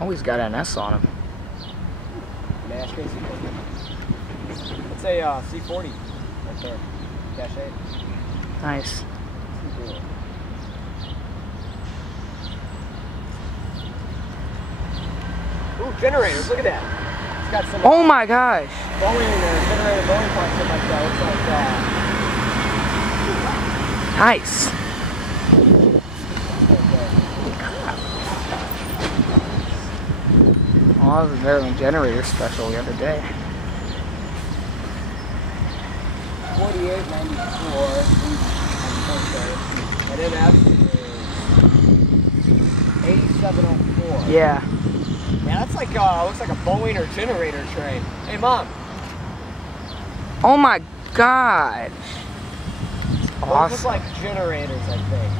Oh, he's got an S on him. Maskc C40. It's a C40 right there. -8. Nice. Ooh, generators, look at that. It's got some Oh my gosh. Boeing generator Boeing parts in like that. Looks like Nice. Oh, that was a Maryland generator special the other day. 4894 and MF is 8704. Yeah. Yeah, that's like looks like a Boeing or generator train. Hey, Mom. Oh my god. Those Awesome. look like generators, I think.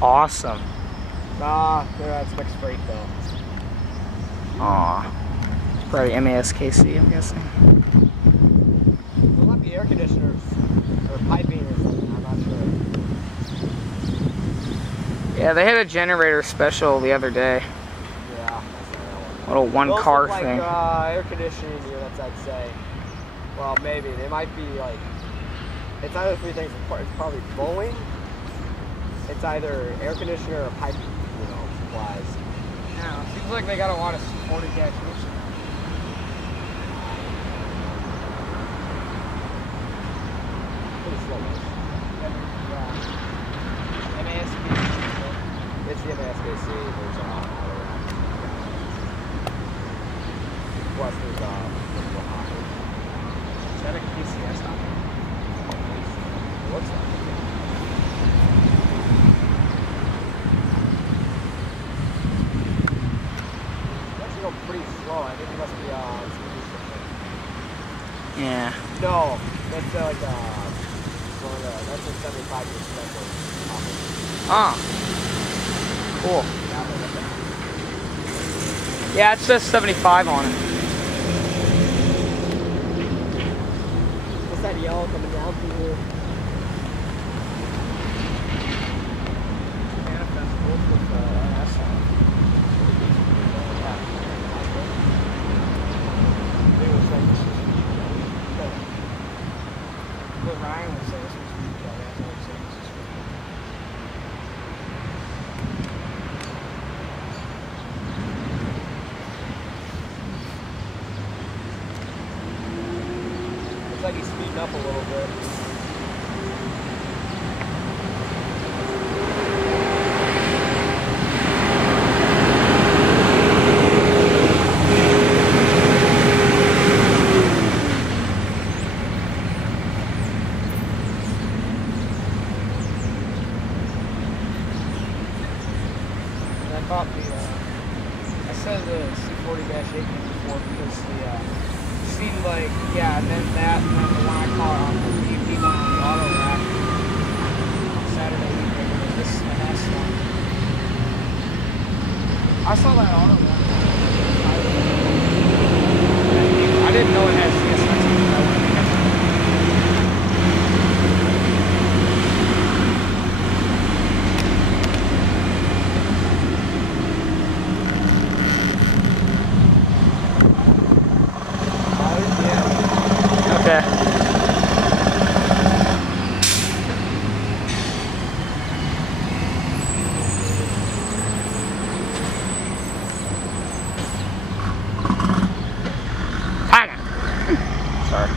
Awesome. Nah, that's mixed freight though. Aw. Probably Maskc, I'm guessing. There might be air conditioners or piping or something, I'm not sure. Yeah, they had a generator special the other day. Yeah, that's one. Little one-car look like, thing. Air conditioning units, I'd say. Well, maybe. They might be like, it's either three things. It's probably Boeing. It's either air conditioner or piping, supplies. Yeah, seems like they got a lot of supported gas. Pretty slow. Maskc. It's the Maskc. There's plus there's Is that a KCS on it? it looks like it. It's actually going pretty slow. I think it must be Yeah. no, that's like that's a 75 year special. Ah. Cool. Yeah, it says 75 on it. What's that yellow coming down through here? Manifest both with S on it. But Ryan would say this was retail. That's what I'm saying. This is Looks like he's speeding up a little bit. I said the C40-8 before because the seemed like, yeah, and then that, and then the one I caught on the EP one on the auto rack on Saturday evening was this NS one. I saw that auto rack. I didn't know it had CSS. Okay. Sorry.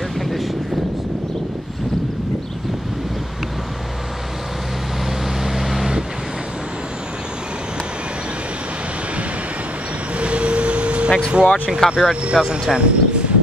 Air conditioners. Thanks for watching. Copyright 2010.